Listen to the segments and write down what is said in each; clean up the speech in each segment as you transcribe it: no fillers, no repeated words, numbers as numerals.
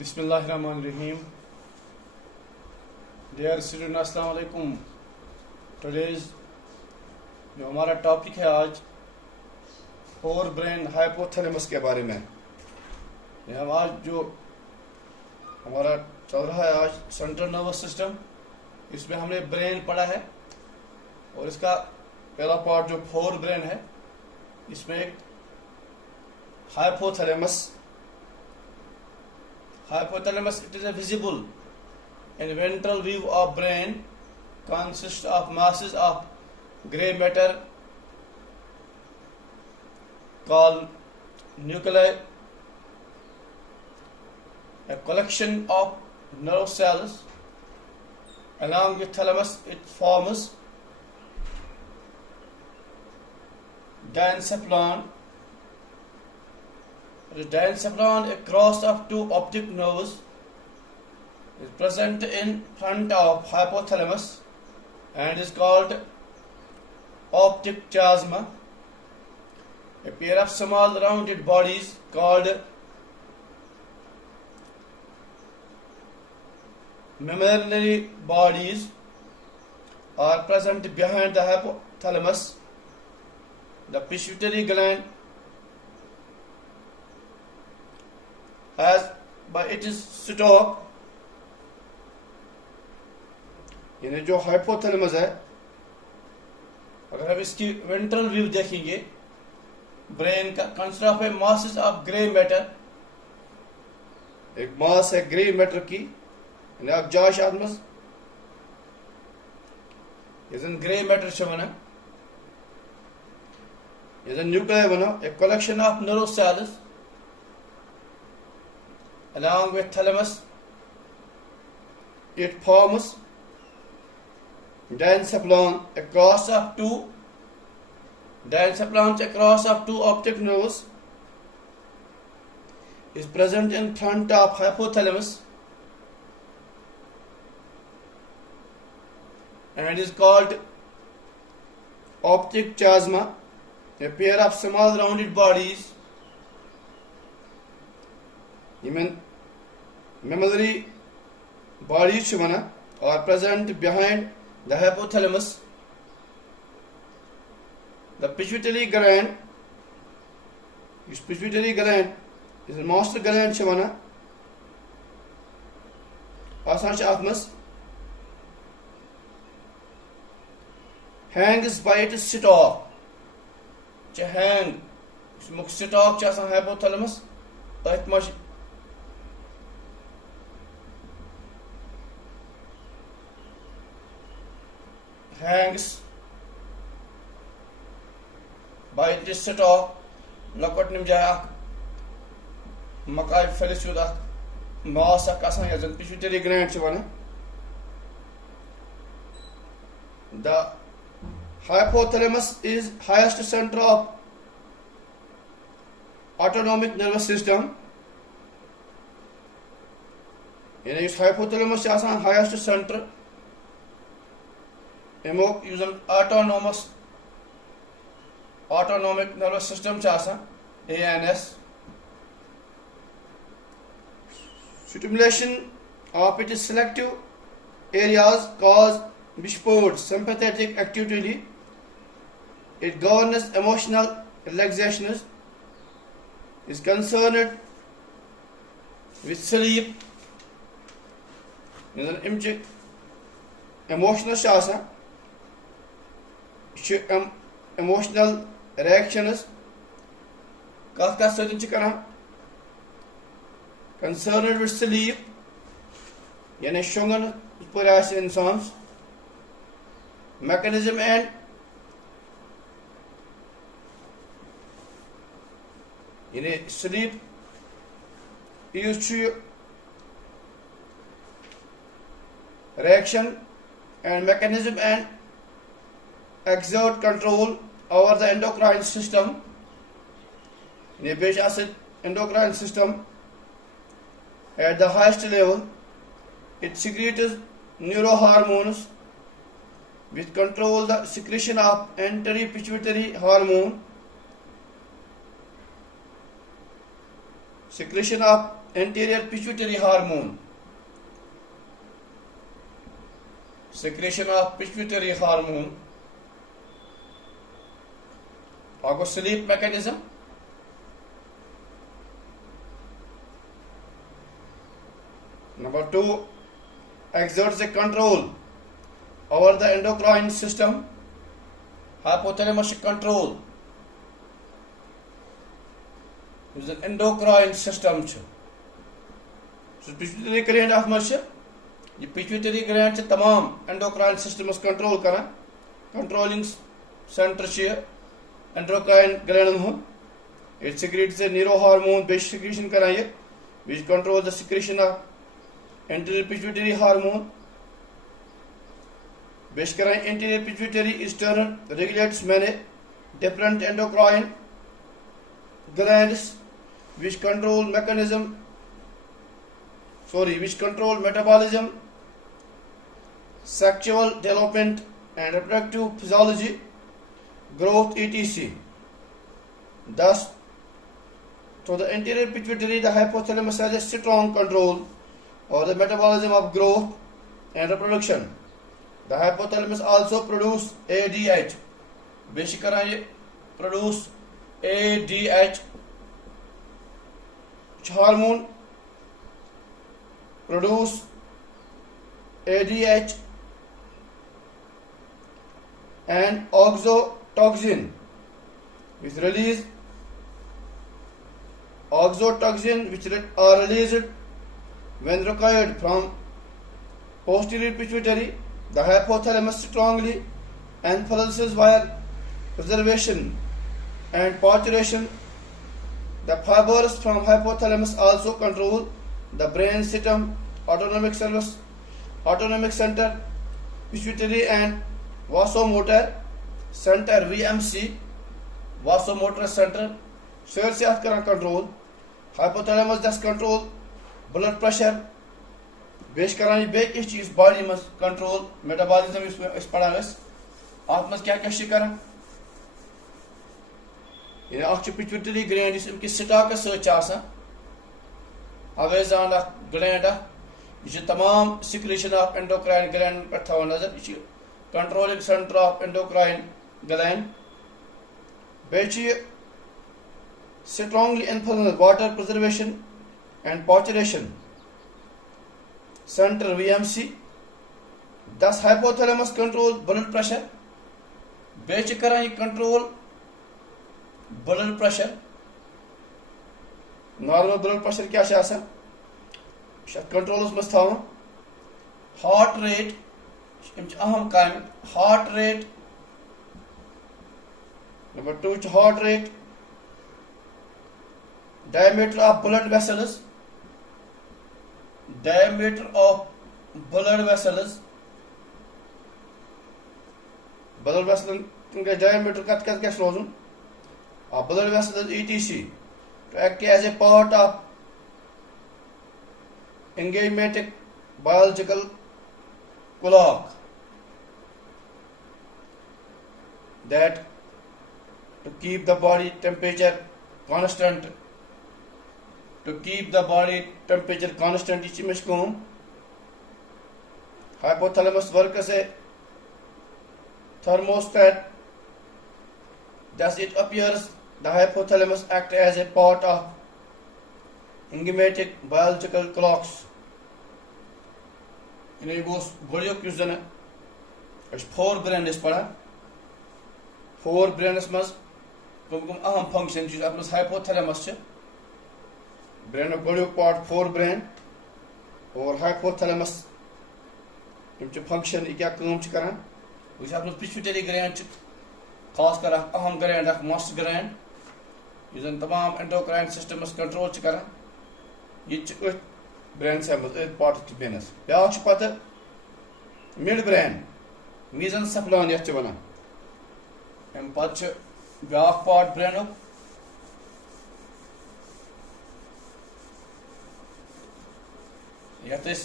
बिस्मिल्लाहिर्रहमानिर्रहीम। Dear student अस्सलाम वालेकुम। टुडेज जो हमारा टॉपिक है आज फोर ब्रेन हाइपोथैलेमस के बारे में। हम आज जो हमारा चल रहा है आज सेंट्रल नर्वस सिस्टम, इसमें हमने ब्रेन पढ़ा है और इसका पहला पार्ट जो फोर ब्रेन है इसमें एक hypothalamus it is a visible and ventral view of brain, consists of masses of gray matter called nuclei, a collection of nerve cells. Along with thalamus it forms diencephalon. The diencephalon, a cross of two optic nerves, is present in front of hypothalamus and is called optic chiasma. A pair of small rounded bodies called mammillary bodies are present behind the hypothalamus. The pituitary gland has by its stalk, यानी जो hypothalamus है, अगर हम इसकी ventral view देखेंगे brain का, consist of A masses of grey matter, एक मास है ग्रे मैटर की, यानी आप जाश आत्मस यजन ग्रे मैटर से बना, यजन न्यूक्लियर बना, एक collection of nerve cells. Along with thalamus, it forms diencephalon, a cross of two optic nerves, is present in front of hypothalamus and is called optic chiasma. A pair of small rounded bodies, mammillary bodies are present behind the hypothalamus. The pituitary gland is a master gland hangs by its stalk. Stalk hypothalamus hangs by its stalk. लकट निम जाए मकाई फलिसुद मास यजन pituitary gland one. The hypothalamus is highest center of autonomic nervous system. यानी इस hypothalamus highest center एमोक यूजन autonomic nervous system ANS. Stimulation of its selective areas cause whispered sympathetic activity. It governs emotional relaxation, is concerned with sleep. Emotional emotional reactions concerned with sleep, यानी शोंगन पर इंसान. Mechanism and यानी sleep used to reaction and mechanism and exert control over the endocrine system. In a endocrine system at the highest level, it secretes neurohormones which control the secretion of anti-pituitary hormone. Secretion of anterior pituitary hormone. Secretion of pituitary hormone. Our sleep mechanism. Number 2, exerts a control over the endocrine system. Hypothalamus control. It is an endocrine system. So pituitary gland of muscle. The pituitary gland से तमाम endocrine system control करा. Controlling center से endocrine gland it secretes a neurohormone based secretion करा ये, which controls the secretion of anterior pituitary hormone. Based करा anterior pituitary external regulates many different endocrine glands which control metabolism, sexual development and reproductive physiology, growth, etc. Thus, to the anterior pituitary, the hypothalamus has a strong control over the metabolism of growth and reproduction. The hypothalamus also produces ADH. Basically, produce ADH, which hormone produce ADH and oxytocin, which release oxytocin, which are released when required from posterior pituitary. The hypothalamus strongly influences via preservation and parturition. The fibers from hypothalamus also control the brain system, autonomic center, pituitary and vasomotor center (VMC), vasomotor center. Share से आप करा control. Hypothalamus does control blood pressure. बेश करानी bake इस चीज body में control metabolism इस पढ़ा गस आत्मा क्या क्या शिकरा ये आखिर पिट्यूटरी ग्लैंड इस इनकी स्टॉक सर्च आसा अगर जान ग्लैंड ये तमाम सिक्रेशन ऑफ एंडोक्राइन ग्लैंड पर था नजर ये controlling centre of endocrine gland बेची strongly influence water preservation and parturition center (VMC). Thus, hypothalamus controls blood pressure. बेच करा ये control blood pressure. Normal blood pressure क्या है ऐसा? Control उस मस्त था heart rate. इम्च अहम काम heart rate. Number 2 heart rate. Diameter of blood vessels. Diameter of blood vessels. Blood vessels का diameter कट क्या रोज़ुन? Blood vessels etc. to act as a part of enzymatic biological clock that to keep the body temperature constant. To keep the body temperature constant, hypothalamus works as a thermostat. Thus, it appears the hypothalamus acts as a part of enzymatic biological clocks. In a goes is 4 brains para 4 brains must function hypothalamus. Brain of body part 4 brain और hypothalamus इनके function क्या काम चुकाना उसे आपने pituitary gland खास कर अहम gland एक master gland ये तमाम endocrine system control चुकाना ये brain से मतलब part of brain क्या चुपाता mid brain mesencephalon ये चुपाना हम पाँच ब्याह part brain हो यह इस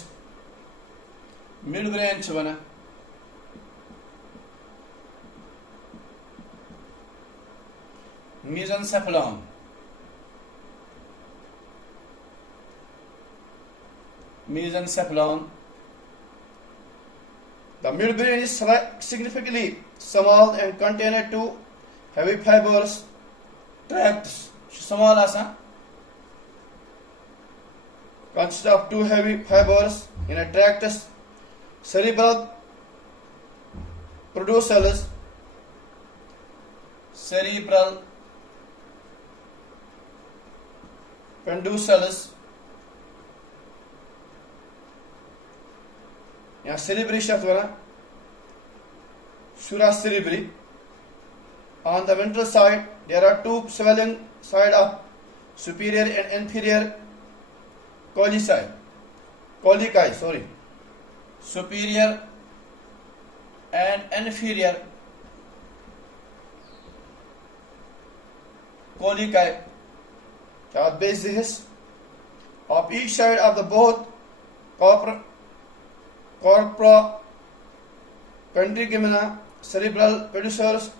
मिड ब्रेन बना mesencephalon mesencephalon. The midbrain is significantly small and contained to heavy fibrous tracts. Small asa consists of two heavy fibers in a tractus. Cerebral peduncellus. Cerebral peduncellus. यहाँ cerebri शब्द बना sura cerebri. On the ventral side there are two swelling side of superior and inferior colici. Superior and inferior colici are bases of each side of the both corpora condygemina. Cerebral peduncellus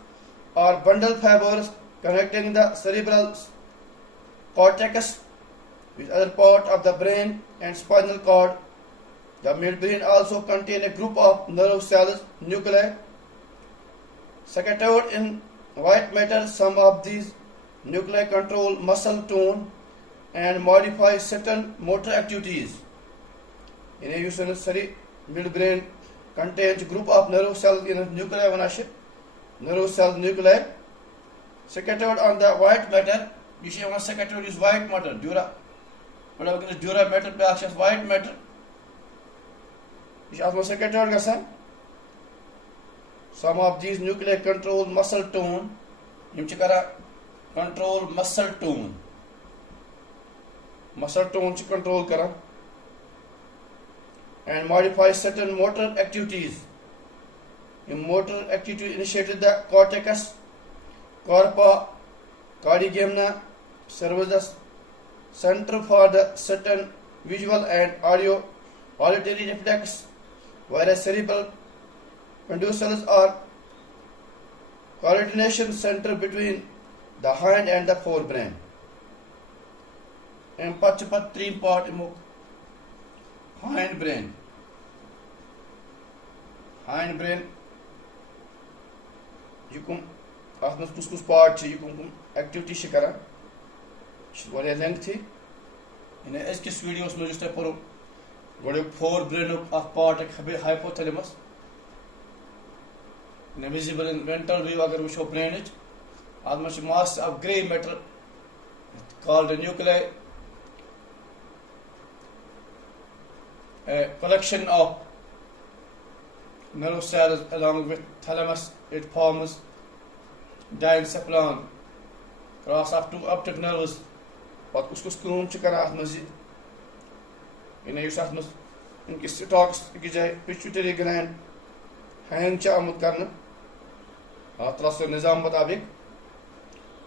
or bundle fibers connecting the cerebral cortex with other part of the brain and spinal cord. The midbrain also contains a group of nerve cells nuclei scattered in white matter. Some of these nuclei control muscle tone and modify certain motor activities. In a usually midbrain contains a group of nerve cells in a nuclei nerve cell nuclei scattered on the white matter. You see one scattered is white matter, dura. Whatever is dura matter, is white matter. You see scattered. Some of these nuclei control muscle tone. Control muscle tone. Muscle tone control kara and modify certain motor activities. In motor activity initiated the cortex, corpora condygemina serves the center for the certain visual and auditory reflex, whereas cerebral peduncellus are coordination center between the hind and the forebrain. And three part hind brain. You can कुछ part you can activity shikara. What a lengthy. In a SKS videos, no just a poro. What a forebrain of part hypothalamus. In a visible and ventral view, agar we show brain it. As much mass of grey matter called the nuclei. A collection of nerve cells along with thalamus. It forms diencephalon cross up to optic nerves. But उसको स्क्रूम चिकना आत्मजी इन्हें use आत्मज इनकी stocks की जाए pituitary gland hang चामुत करना आत्मज निजाम मुताबिक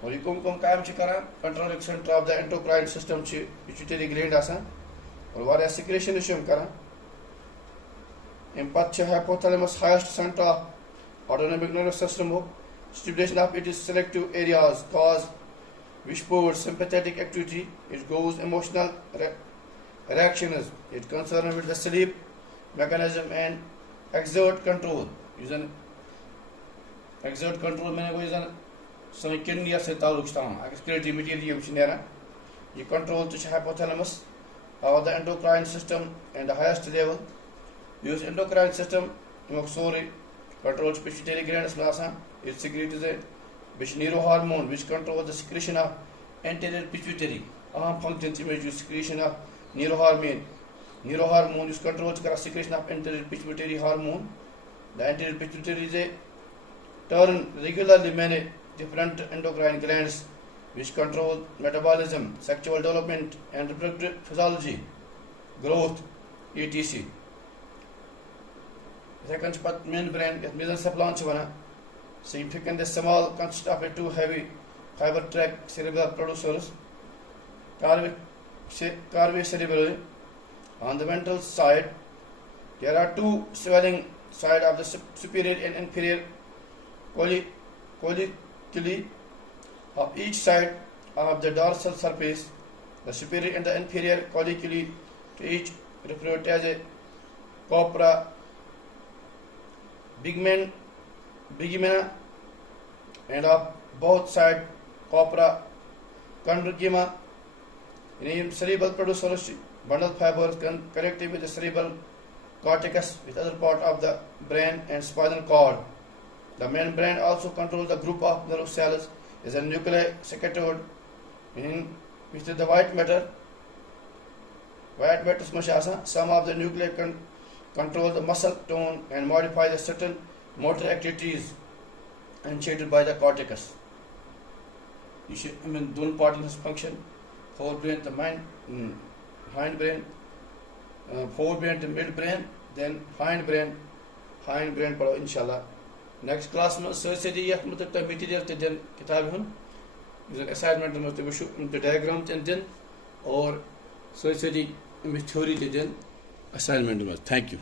और ये कुम कायम चिकना controlling centre of the endocrine system ची पिट्यूटरी ग्लैंड आसान और वारे सिक्रेशन इशूम करना impact hypothalamus highest center of autonomic nervous system हो stimulation of its selective areas cause whispered sympathetic activity. It goes emotional reactions. It concerned with the sleep mechanism and exert control. Using exert control मैंने कोई जन सभी kidney से ताल्लुक स्टाम excretory material चुनेरा ये control तो hypothalamus or the endocrine system and the highest level. Use endocrine system controls pituitary gland. It secretes a neurohormone which controls the secretion of anterior pituitary. Functions image secretion of neurohormone. Neurohormone is controls the secretion of anterior pituitary hormone. The anterior pituitary is a turn regularly many different endocrine glands which control metabolism, sexual development and reproductive physiology, growth, etc. Second midbrain mesencephalon significant the small consist of a two heavy fiber tract cerebral peduncellus carvi cerebrally. On the ventral side there are two swelling side of the superior and inferior colliculi of each side of the dorsal surface. The superior and the inferior colliculi to each referred to as a corpora bigmina, and of both side corpora conjunctiva. In cerebral produce bundle fibers connected with the cerebral cortex with other part of the brain and spinal cord. The main brain also controls the group of nerve cells is a nuclear scattered in which the white matter some of the nuclei control the muscle tone and modify the certain motor activities initiated by the cortex. दोनों part in this function, forebrain the mind, hindbrain, forebrain the midbrain, then hindbrain पढ़ो इंशाल्लाह. Next class में सही यह मतलब तो material ते दिन किताब हम assignment में तो वशु diagram ते दिन और सही theory ते दिन assignment में. Thank you.